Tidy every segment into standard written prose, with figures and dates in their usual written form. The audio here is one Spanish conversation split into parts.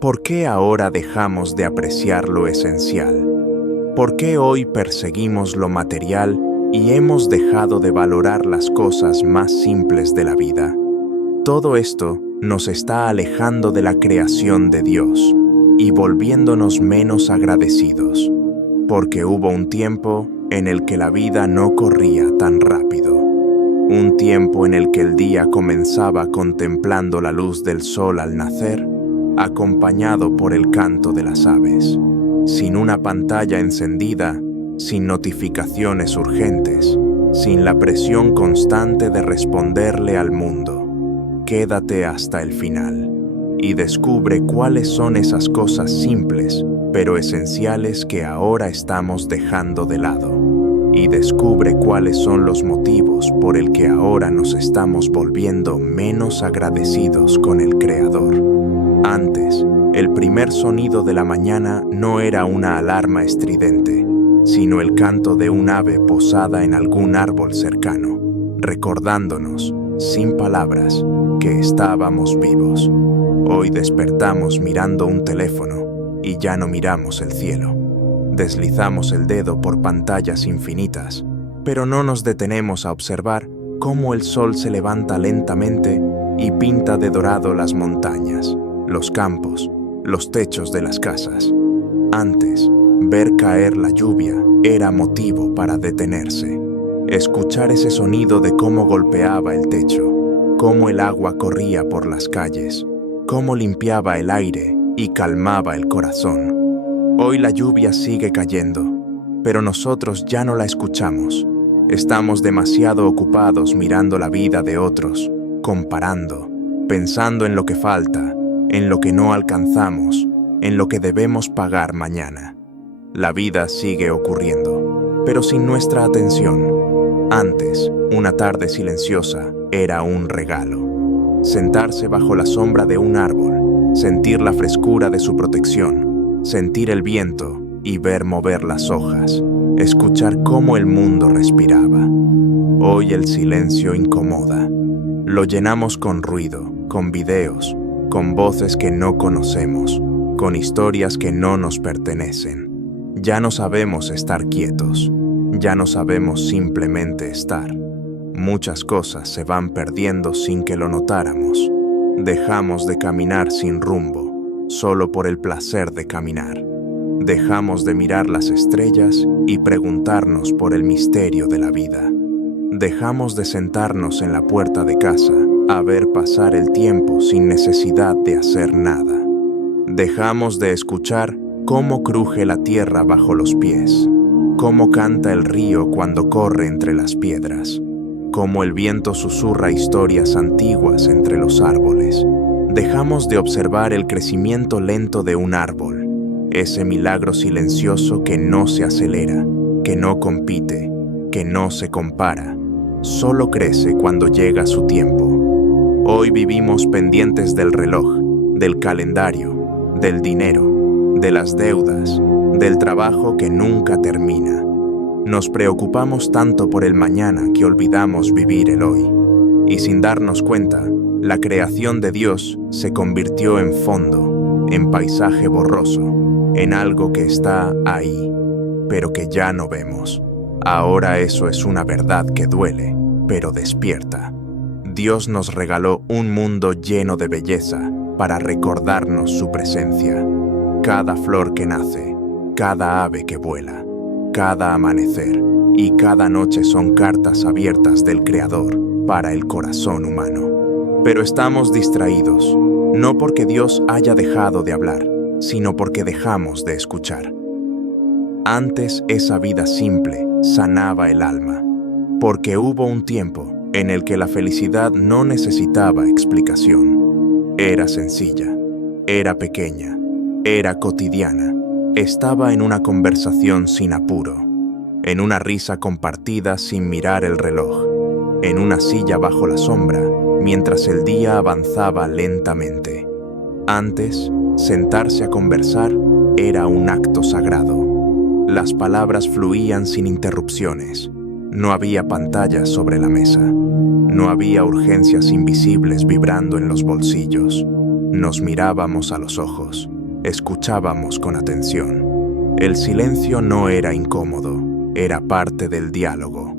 ¿Por qué ahora dejamos de apreciar lo esencial? ¿Por qué hoy perseguimos lo material y hemos dejado de valorar las cosas más simples de la vida? Todo esto nos está alejando de la creación de Dios y volviéndonos menos agradecidos, porque hubo un tiempo en el que la vida no corría tan rápido. Un tiempo en el que el día comenzaba contemplando la luz del sol al nacer, acompañado por el canto de las aves, sin una pantalla encendida, sin notificaciones urgentes, sin la presión constante de responderle al mundo. Quédate hasta el final y descubre cuáles son esas cosas simples, pero esenciales que ahora estamos dejando de lado. Y descubre cuáles son los motivos por el que ahora nos estamos volviendo menos agradecidos con el Creador. Antes, el primer sonido de la mañana no era una alarma estridente, sino el canto de un ave posada en algún árbol cercano, recordándonos, sin palabras, que estábamos vivos. Hoy despertamos mirando un teléfono y ya no miramos el cielo. Deslizamos el dedo por pantallas infinitas, pero no nos detenemos a observar cómo el sol se levanta lentamente y pinta de dorado las montañas, los campos, los techos de las casas. Antes, ver caer la lluvia era motivo para detenerse. Escuchar ese sonido de cómo golpeaba el techo, cómo el agua corría por las calles, cómo limpiaba el aire y calmaba el corazón. Hoy la lluvia sigue cayendo, pero nosotros ya no la escuchamos. Estamos demasiado ocupados mirando la vida de otros, comparando, pensando en lo que falta, en lo que no alcanzamos, en lo que debemos pagar mañana. La vida sigue ocurriendo, pero sin nuestra atención. Antes, una tarde silenciosa era un regalo. Sentarse bajo la sombra de un árbol, sentir la frescura de su protección, sentir el viento y ver mover las hojas, escuchar cómo el mundo respiraba. Hoy el silencio incomoda. Lo llenamos con ruido, con videos, con voces que no conocemos, con historias que no nos pertenecen. Ya no sabemos estar quietos, ya no sabemos simplemente estar. Muchas cosas se van perdiendo sin que lo notáramos. Dejamos de caminar sin rumbo, solo por el placer de caminar. Dejamos de mirar las estrellas y preguntarnos por el misterio de la vida. Dejamos de sentarnos en la puerta de casa a ver pasar el tiempo sin necesidad de hacer nada. Dejamos de escuchar cómo cruje la tierra bajo los pies, cómo canta el río cuando corre entre las piedras, cómo el viento susurra historias antiguas entre los árboles. Dejamos de observar el crecimiento lento de un árbol, ese milagro silencioso que no se acelera, que no compite, que no se compara, solo crece cuando llega su tiempo. Hoy vivimos pendientes del reloj, del calendario, del dinero, de las deudas, del trabajo que nunca termina. Nos preocupamos tanto por el mañana que olvidamos vivir el hoy. Y sin darnos cuenta, la creación de Dios se convirtió en fondo, en paisaje borroso, en algo que está ahí, pero que ya no vemos. Ahora eso es una verdad que duele, pero despierta. Dios nos regaló un mundo lleno de belleza para recordarnos su presencia. Cada flor que nace, cada ave que vuela, cada amanecer y cada noche son cartas abiertas del Creador para el corazón humano. Pero estamos distraídos, no porque Dios haya dejado de hablar, sino porque dejamos de escuchar. Antes esa vida simple sanaba el alma, porque hubo un tiempo en el que la felicidad no necesitaba explicación. Era sencilla, era pequeña, era cotidiana, estaba en una conversación sin apuro, en una risa compartida sin mirar el reloj, en una silla bajo la sombra, mientras el día avanzaba lentamente. Antes, sentarse a conversar era un acto sagrado. Las palabras fluían sin interrupciones. No había pantallas sobre la mesa. No había urgencias invisibles vibrando en los bolsillos. Nos mirábamos a los ojos, escuchábamos con atención. El silencio no era incómodo, era parte del diálogo.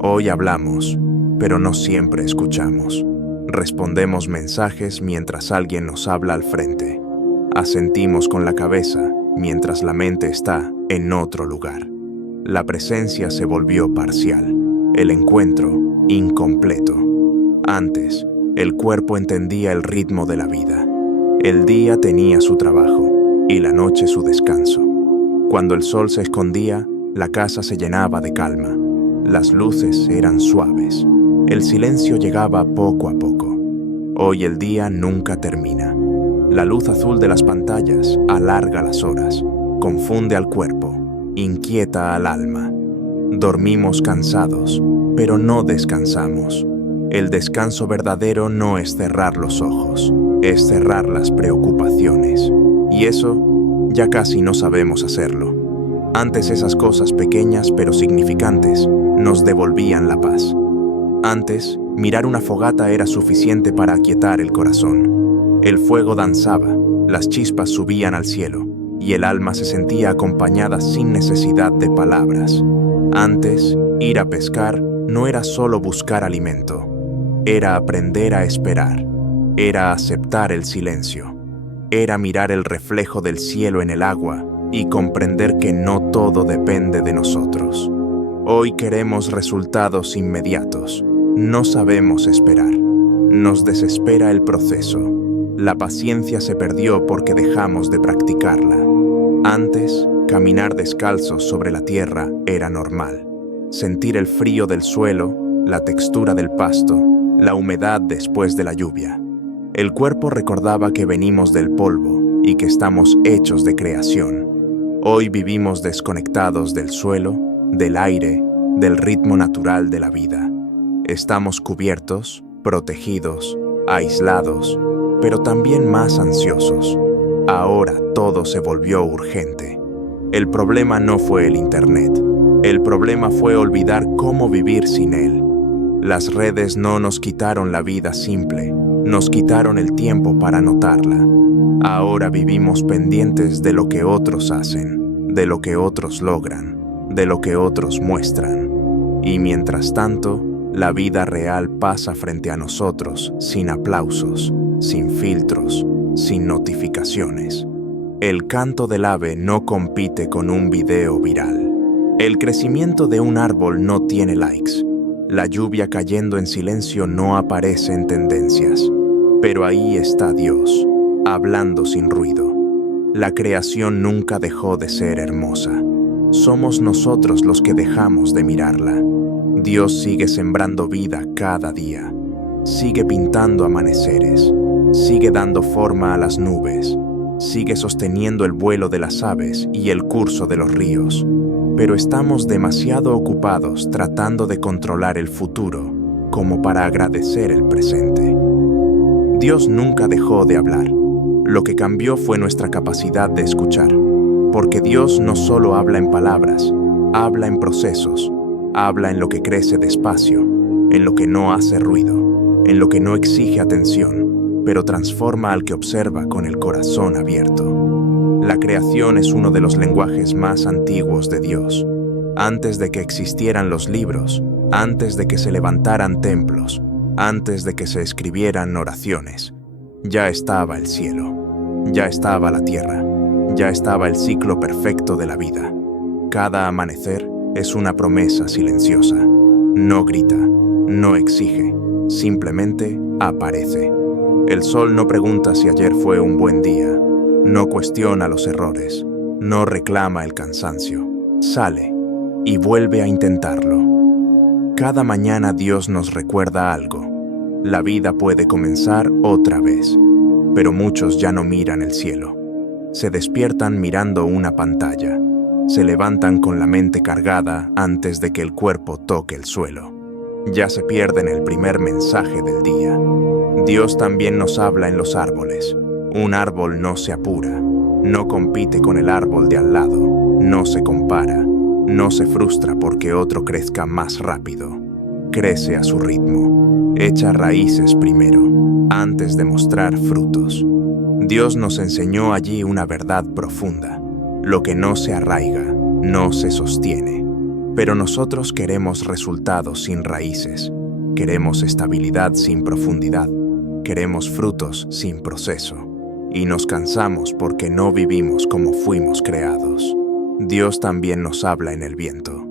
Hoy hablamos, pero no siempre escuchamos. Respondemos mensajes mientras alguien nos habla al frente. Asentimos con la cabeza mientras la mente está en otro lugar. La presencia se volvió parcial, el encuentro incompleto. Antes, el cuerpo entendía el ritmo de la vida. El día tenía su trabajo y la noche su descanso. Cuando el sol se escondía, la casa se llenaba de calma. Las luces eran suaves. El silencio llegaba poco a poco. Hoy el día nunca termina. La luz azul de las pantallas alarga las horas, confunde al cuerpo, inquieta al alma. Dormimos cansados, pero no descansamos. El descanso verdadero no es cerrar los ojos, es cerrar las preocupaciones. Y eso ya casi no sabemos hacerlo. Antes esas cosas pequeñas pero significantes nos devolvían la paz. Antes, mirar una fogata era suficiente para aquietar el corazón. El fuego danzaba, las chispas subían al cielo, y el alma se sentía acompañada sin necesidad de palabras. Antes, ir a pescar no era solo buscar alimento, era aprender a esperar, era aceptar el silencio, era mirar el reflejo del cielo en el agua y comprender que no todo depende de nosotros. Hoy queremos resultados inmediatos, no sabemos esperar, nos desespera el proceso. La paciencia se perdió porque dejamos de practicarla. Antes, caminar descalzos sobre la tierra era normal. Sentir el frío del suelo, la textura del pasto, la humedad después de la lluvia. El cuerpo recordaba que venimos del polvo y que estamos hechos de creación. Hoy vivimos desconectados del suelo, del aire, del ritmo natural de la vida. Estamos cubiertos, protegidos, aislados, pero también más ansiosos. Ahora todo se volvió urgente. El problema no fue el Internet. El problema fue olvidar cómo vivir sin él. Las redes no nos quitaron la vida simple, nos quitaron el tiempo para notarla. Ahora vivimos pendientes de lo que otros hacen, de lo que otros logran, de lo que otros muestran. Y mientras tanto, la vida real pasa frente a nosotros sin aplausos, sin filtros, sin notificaciones. El canto del ave no compite con un video viral. El crecimiento de un árbol no tiene likes. La lluvia cayendo en silencio no aparece en tendencias. Pero ahí está Dios, hablando sin ruido. La creación nunca dejó de ser hermosa. Somos nosotros los que dejamos de mirarla. Dios sigue sembrando vida cada día. Sigue pintando amaneceres. Sigue dando forma a las nubes. Sigue sosteniendo el vuelo de las aves y el curso de los ríos. Pero estamos demasiado ocupados tratando de controlar el futuro como para agradecer el presente. Dios nunca dejó de hablar. Lo que cambió fue nuestra capacidad de escuchar. Porque Dios no solo habla en palabras, habla en procesos, habla en lo que crece despacio, en lo que no hace ruido, en lo que no exige atención, pero transforma al que observa con el corazón abierto. La creación es uno de los lenguajes más antiguos de Dios. Antes de que existieran los libros, antes de que se levantaran templos, antes de que se escribieran oraciones, ya estaba el cielo, ya estaba la tierra, ya estaba el ciclo perfecto de la vida. Cada amanecer es una promesa silenciosa. No grita, no exige, simplemente aparece. El sol no pregunta si ayer fue un buen día. No cuestiona los errores, no reclama el cansancio, sale y vuelve a intentarlo. Cada mañana Dios nos recuerda algo. La vida puede comenzar otra vez, pero muchos ya no miran el cielo. Se despiertan mirando una pantalla, se levantan con la mente cargada antes de que el cuerpo toque el suelo. Ya se pierden el primer mensaje del día. Dios también nos habla en los árboles. Un árbol no se apura, no compite con el árbol de al lado, no se compara, no se frustra porque otro crezca más rápido. Crece a su ritmo, echa raíces primero, antes de mostrar frutos. Dios nos enseñó allí una verdad profunda. Lo que no se arraiga, no se sostiene. Pero nosotros queremos resultados sin raíces. Queremos estabilidad sin profundidad. Queremos frutos sin proceso. Y nos cansamos porque no vivimos como fuimos creados. Dios también nos habla en el viento.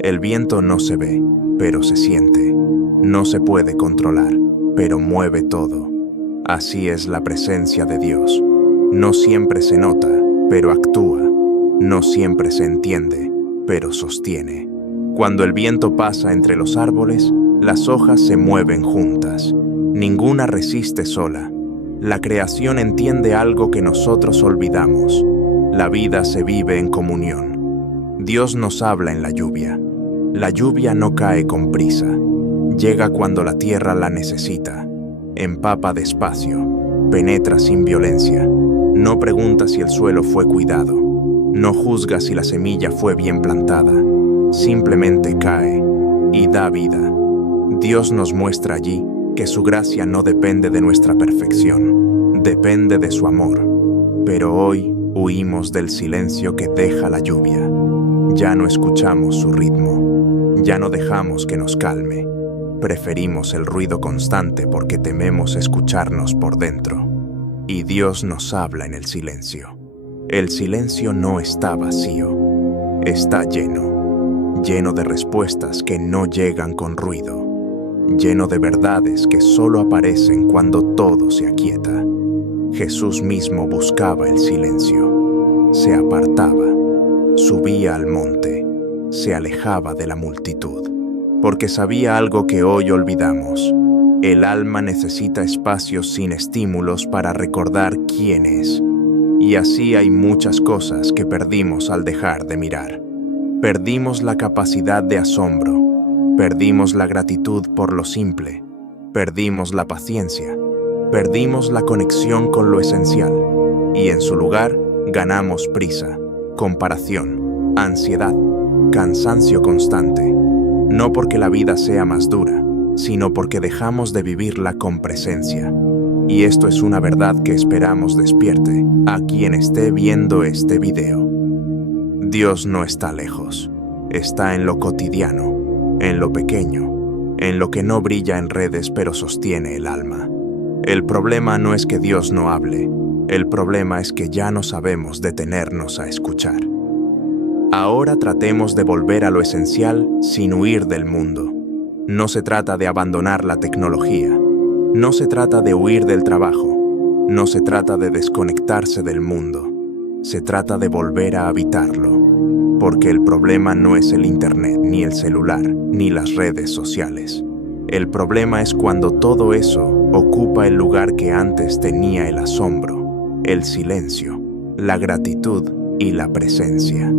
El viento no se ve, pero se siente. No se puede controlar, pero mueve todo. Así es la presencia de Dios. No siempre se nota, pero actúa. No siempre se entiende, pero sostiene. Cuando el viento pasa entre los árboles, las hojas se mueven juntas. Ninguna resiste sola. La creación entiende algo que nosotros olvidamos. La vida se vive en comunión. Dios nos habla en la lluvia. La lluvia no cae con prisa. Llega cuando la tierra la necesita. Empapa despacio. Penetra sin violencia. No pregunta si el suelo fue cuidado. No juzga si la semilla fue bien plantada. Simplemente cae y da vida. Dios nos muestra allí que su gracia no depende de nuestra perfección, depende de su amor. Pero hoy huimos del silencio que deja la lluvia. Ya no escuchamos su ritmo, ya no dejamos que nos calme. Preferimos el ruido constante porque tememos escucharnos por dentro. Y Dios nos habla en el silencio. El silencio no está vacío, está lleno, lleno de respuestas que no llegan con ruido. Lleno de verdades que solo aparecen cuando todo se aquieta. Jesús mismo buscaba el silencio, se apartaba, subía al monte, se alejaba de la multitud, porque sabía algo que hoy olvidamos. El alma necesita espacios sin estímulos para recordar quién es. Y así hay muchas cosas que perdimos al dejar de mirar. Perdimos la capacidad de asombro. Perdimos la gratitud por lo simple, perdimos la paciencia, perdimos la conexión con lo esencial y en su lugar ganamos prisa, comparación, ansiedad, cansancio constante, no porque la vida sea más dura, sino porque dejamos de vivirla con presencia. Y esto es una verdad que esperamos despierte a quien esté viendo este video. Dios no está lejos, está en lo cotidiano. En lo pequeño, en lo que no brilla en redes pero sostiene el alma. El problema no es que Dios no hable, el problema es que ya no sabemos detenernos a escuchar. Ahora tratemos de volver a lo esencial sin huir del mundo. No se trata de abandonar la tecnología, no se trata de huir del trabajo, no se trata de desconectarse del mundo, se trata de volver a habitarlo. Porque el problema no es el internet, ni el celular, ni las redes sociales. El problema es cuando todo eso ocupa el lugar que antes tenía el asombro, el silencio, la gratitud y la presencia.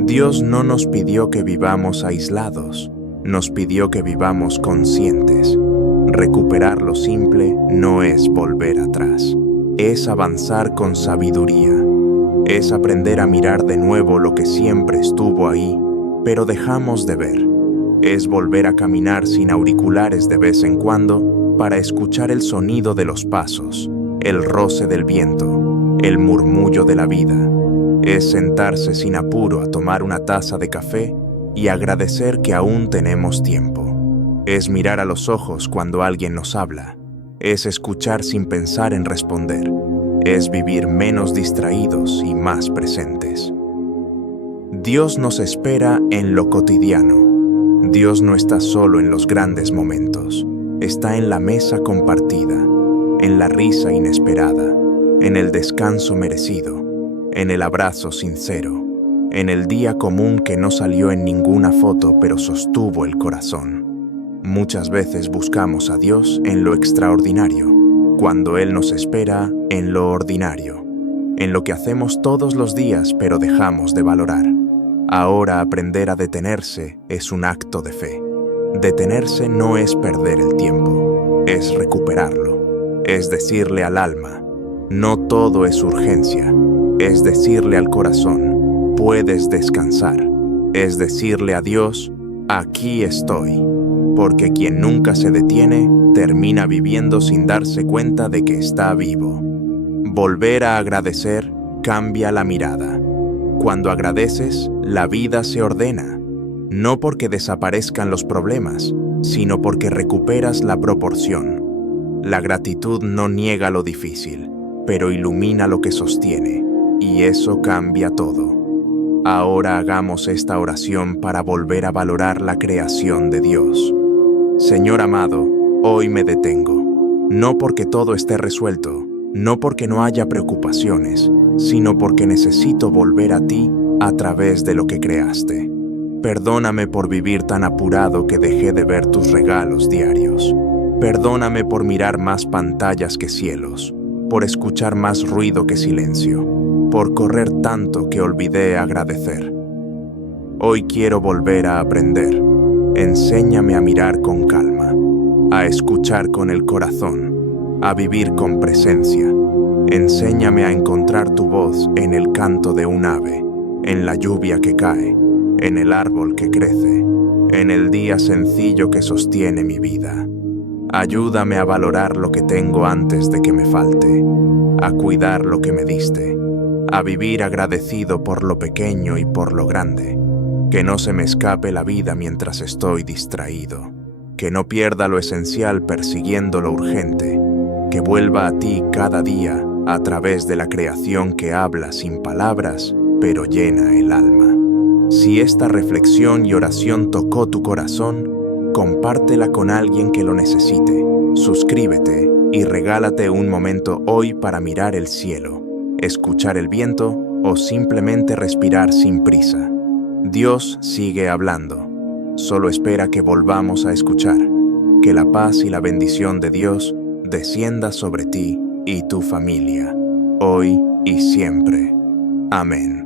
Dios no nos pidió que vivamos aislados, nos pidió que vivamos conscientes. Recuperar lo simple no es volver atrás, es avanzar con sabiduría. Es aprender a mirar de nuevo lo que siempre estuvo ahí, pero dejamos de ver. Es volver a caminar sin auriculares de vez en cuando para escuchar el sonido de los pasos, el roce del viento, el murmullo de la vida. Es sentarse sin apuro a tomar una taza de café y agradecer que aún tenemos tiempo. Es mirar a los ojos cuando alguien nos habla. Es escuchar sin pensar en responder. Es vivir menos distraídos y más presentes. Dios nos espera en lo cotidiano. Dios no está solo en los grandes momentos. Está en la mesa compartida, en la risa inesperada, en el descanso merecido, en el abrazo sincero, en el día común que no salió en ninguna foto pero sostuvo el corazón. Muchas veces buscamos a Dios en lo extraordinario, cuando Él nos espera en lo ordinario, en lo que hacemos todos los días pero dejamos de valorar. Ahora aprender a detenerse es un acto de fe. Detenerse no es perder el tiempo, es recuperarlo. Es decirle al alma, no todo es urgencia. Es decirle al corazón, puedes descansar. Es decirle a Dios, aquí estoy. Porque quien nunca se detiene, termina viviendo sin darse cuenta de que está vivo. Volver a agradecer cambia la mirada. Cuando agradeces, la vida se ordena, no porque desaparezcan los problemas, sino porque recuperas la proporción. La gratitud no niega lo difícil, pero ilumina lo que sostiene, y eso cambia todo. Ahora hagamos esta oración para volver a valorar la creación de Dios. Señor amado, hoy me detengo, no porque todo esté resuelto, no porque no haya preocupaciones, sino porque necesito volver a ti a través de lo que creaste. Perdóname por vivir tan apurado que dejé de ver tus regalos diarios. Perdóname por mirar más pantallas que cielos, por escuchar más ruido que silencio, por correr tanto que olvidé agradecer. Hoy quiero volver a aprender. Enséñame a mirar con calma, a escuchar con el corazón, a vivir con presencia. Enséñame a encontrar tu voz en el canto de un ave, en la lluvia que cae, en el árbol que crece, en el día sencillo que sostiene mi vida. Ayúdame a valorar lo que tengo antes de que me falte, a cuidar lo que me diste, a vivir agradecido por lo pequeño y por lo grande. Que no se me escape la vida mientras estoy distraído, que no pierda lo esencial persiguiendo lo urgente, que vuelva a ti cada día a través de la creación que habla sin palabras, pero llena el alma. Si esta reflexión y oración tocó tu corazón, compártela con alguien que lo necesite. Suscríbete y regálate un momento hoy para mirar el cielo, escuchar el viento o simplemente respirar sin prisa. Dios sigue hablando. Solo espera que volvamos a escuchar. Que la paz y la bendición de Dios descienda sobre ti y tu familia, hoy y siempre. Amén.